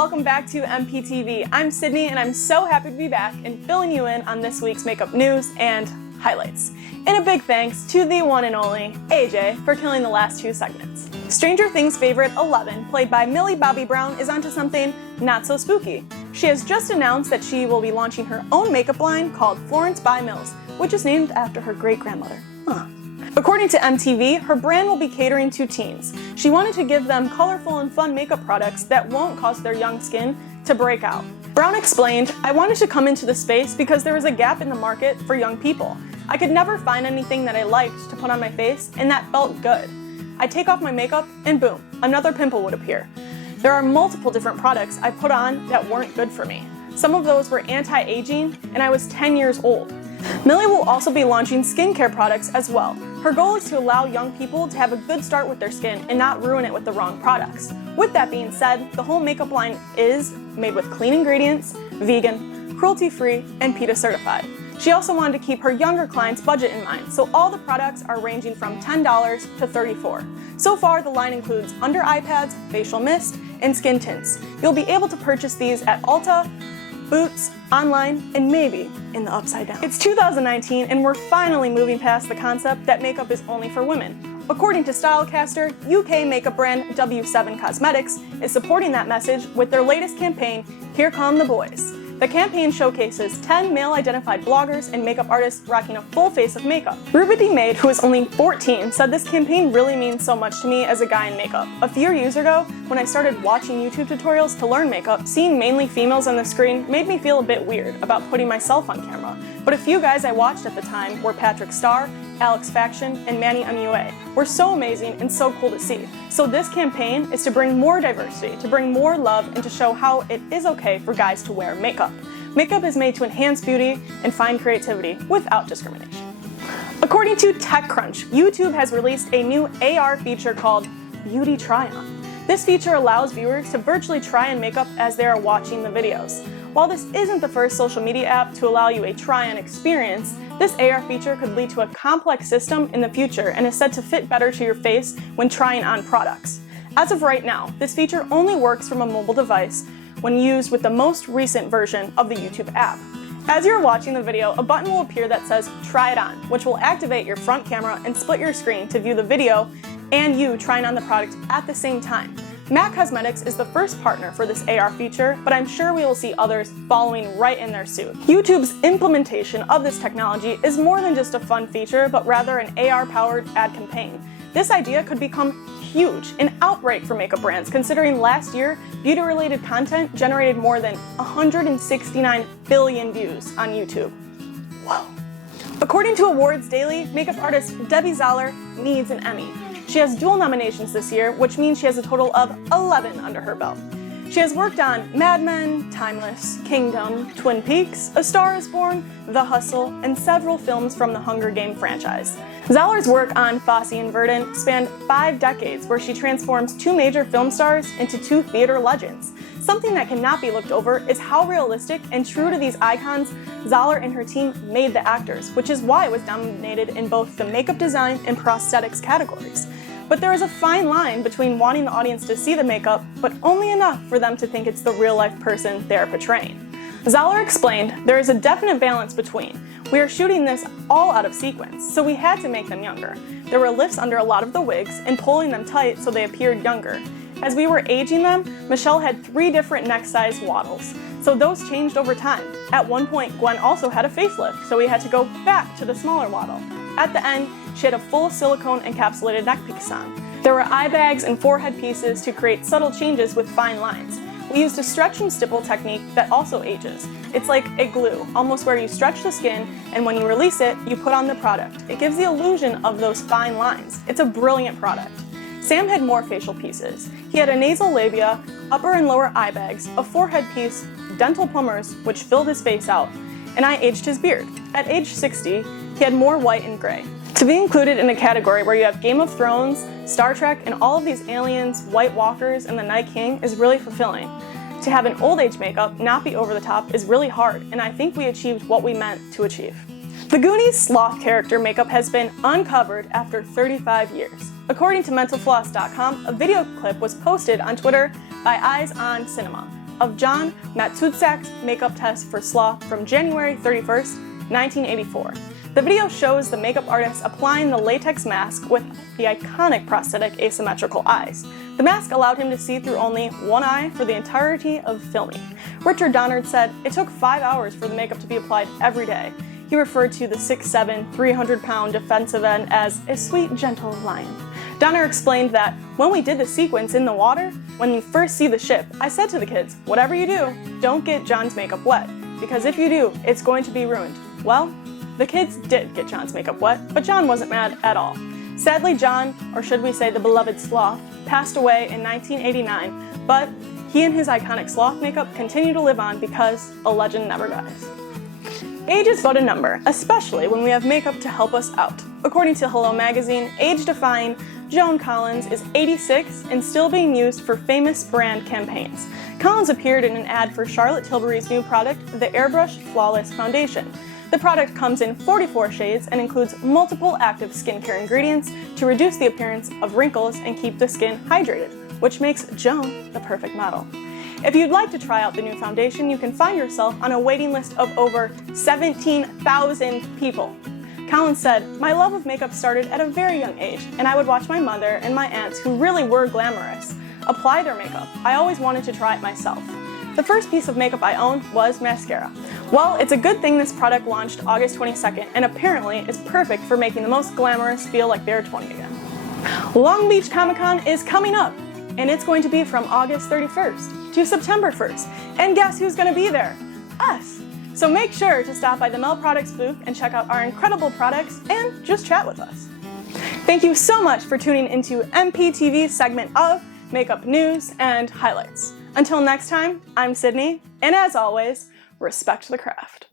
welcome back to MPTV. I'm Sydney and I'm so happy to be back and filling you in on this week's makeup news and highlights. And a big thanks to the one and only AJ for killing the last two segments. Stranger Things favorite 11, played by Millie Bobbie Brown, is onto something not so spooky. She has just announced that she will be launching her own makeup line called Florence by Mills, which is named after her great-grandmother. According to MTV, her brand will be catering to teens. She wanted to give them colorful and fun makeup products that won't cause their young skin to break out. Brown explained, "I wanted to come into the space because there was a gap in the market for young people. I could never find anything that I liked to put on my face, and that felt good. I'd take off my makeup and boom, another pimple would appear. There are multiple different products I put on that weren't good for me. Some of those were anti-aging, and I was 10 years old." Millie will also be launching skincare products as well. Her goal is to allow young people to have a good start with their skin and not ruin it with the wrong products. With that being said, the whole makeup line is made with clean ingredients, vegan, cruelty-free, and PETA certified. She also wanted to keep her younger clients' budget in mind, so all the products are ranging from $10 to $34. So far, the line includes under eye pads, facial mist, and skin tints. You'll be able to purchase these at Ulta, Boots, online, and maybe in the Upside Down. It's 2019 and we're finally moving past the concept that makeup is only for women. According to Stylecaster, UK makeup brand W7 Cosmetics is supporting that message with their latest campaign, Here Come the Boys. The campaign showcases 10 male-identified bloggers and makeup artists rocking a full face of makeup. Ruby Maid, who is only 14, said this campaign really means so much to me as a guy in makeup. A few years ago, when I started watching YouTube tutorials to learn makeup, seeing mainly females on the screen made me feel a bit weird about putting myself on camera. But a few guys I watched at the time were Patrick Starr, Alex Faction, and Manny MUA. Were so amazing and so cool to see. So this campaign is to bring more diversity, to bring more love, and to show how it is okay for guys to wear makeup. Makeup is made to enhance beauty and find creativity without discrimination. According to TechCrunch, YouTube has released a new AR feature called Beauty Try-On. This feature allows viewers to virtually try on makeup as they are watching the videos. While this isn't the first social media app to allow you a try-on experience, this AR feature could lead to a complex system in the future and is said to fit better to your face when trying on products. As of right now, this feature only works from a mobile device when used with the most recent version of the YouTube app. As you're watching the video, a button will appear that says Try It On, which will activate your front camera and split your screen to view the video and you trying on the product at the same time. MAC Cosmetics is the first partner for this AR feature, but I'm sure we will see others following right in their suit. YouTube's implementation of this technology is more than just a fun feature, but rather an AR-powered ad campaign. This idea could become huge, an outbreak for makeup brands, considering last year, beauty-related content generated more than 169 billion views on YouTube. Whoa. According to Awards Daily, makeup artist Debbie Zoller needs an Emmy. She has dual nominations this year, which means she has a total of 11 under her belt. She has worked on Mad Men, Timeless, Kingdom, Twin Peaks, A Star is Born, The Hustle, and several films from the Hunger Game franchise. Zoller's work on Fosse and Verdant spanned 5 decades, where she transforms 2 major film stars into 2 theater legends. Something that cannot be looked over is how realistic and true to these icons Zoller and her team made the actors, which is why it was nominated in both the makeup design and prosthetics categories. But there is a fine line between wanting the audience to see the makeup, but only enough for them to think it's the real-life person they are portraying. Zoller explained, "There is a definite balance between. We are shooting this all out of sequence, so we had to make them younger. There were lifts under a lot of the wigs and pulling them tight so they appeared younger. As we were aging them, Michelle had 3 different neck size waddles, so those changed over time. At one point, Gwen also had a facelift, so we had to go back to the smaller waddle. At the end, she had a full silicone encapsulated neck piece on. There were eye bags and forehead pieces to create subtle changes with fine lines. We used a stretch and stipple technique that also ages. It's like a glue, almost where you stretch the skin, and when you release it, you put on the product. It gives the illusion of those fine lines. It's a brilliant product." Sam had more facial pieces. He had a nasal labia, upper and lower eye bags, a forehead piece, dental plumbers, which filled his face out, and I aged his beard. At age 60, he had more white and gray. To be included in a category where you have Game of Thrones, Star Trek, and all of these aliens, White Walkers, and the Night King is really fulfilling. To have an old age makeup not be over the top is really hard, and I think we achieved what we meant to achieve. The Goonies Sloth character makeup has been uncovered after 35 years. According to MentalFloss.com, a video clip was posted on Twitter by Eyes on Cinema. of John Matuszak's makeup test for Sloth from January 31st, 1984. The video shows the makeup artist applying the latex mask with the iconic prosthetic asymmetrical eyes. The mask allowed him to see through only one eye for the entirety of filming. Richard Donner said it took 5 hours for the makeup to be applied every day. He referred to the 6'7", 300-pound defensive end as a sweet, gentle lion. Donner explained that when we did the sequence in the water, when you first see the ship, I said to the kids, whatever you do, don't get John's makeup wet, because if you do, it's going to be ruined. Well, the kids did get John's makeup wet, but John wasn't mad at all. Sadly, John, or should we say the beloved Sloth, passed away in 1989, but he and his iconic Sloth makeup continue to live on because a legend never dies. Age is but a number, especially when we have makeup to help us out. According to Hello Magazine, age-defying Joan Collins is 86 and still being used for famous brand campaigns. Collins appeared in an ad for Charlotte Tilberry's new product, the Airbrush Flawless Foundation. The product comes in 44 shades and includes multiple active skincare ingredients to reduce the appearance of wrinkles and keep the skin hydrated, which makes Joan the perfect model. If you'd like to try out the new foundation, you can find yourself on a waiting list of over 17,000 people. Collins said, "My love of makeup started at a very young age, and I would watch my mother and my aunts, who really were glamorous, apply their makeup. I always wanted to try it myself. The first piece of makeup I owned was mascara. Well, it's a good thing this product launched August 22nd, and apparently is perfect for making the most glamorous feel like they're 20 again." Long Beach Comic-Con is coming up, and it's going to be from August 31st to September 1st. And guess who's going to be there? Us! So make sure to stop by the Mel Products booth and check out our incredible products and just chat with us. Thank you so much for tuning into MPTV's segment of Makeup News and Highlights. Until next time, I'm Sydney, and as always, respect the craft.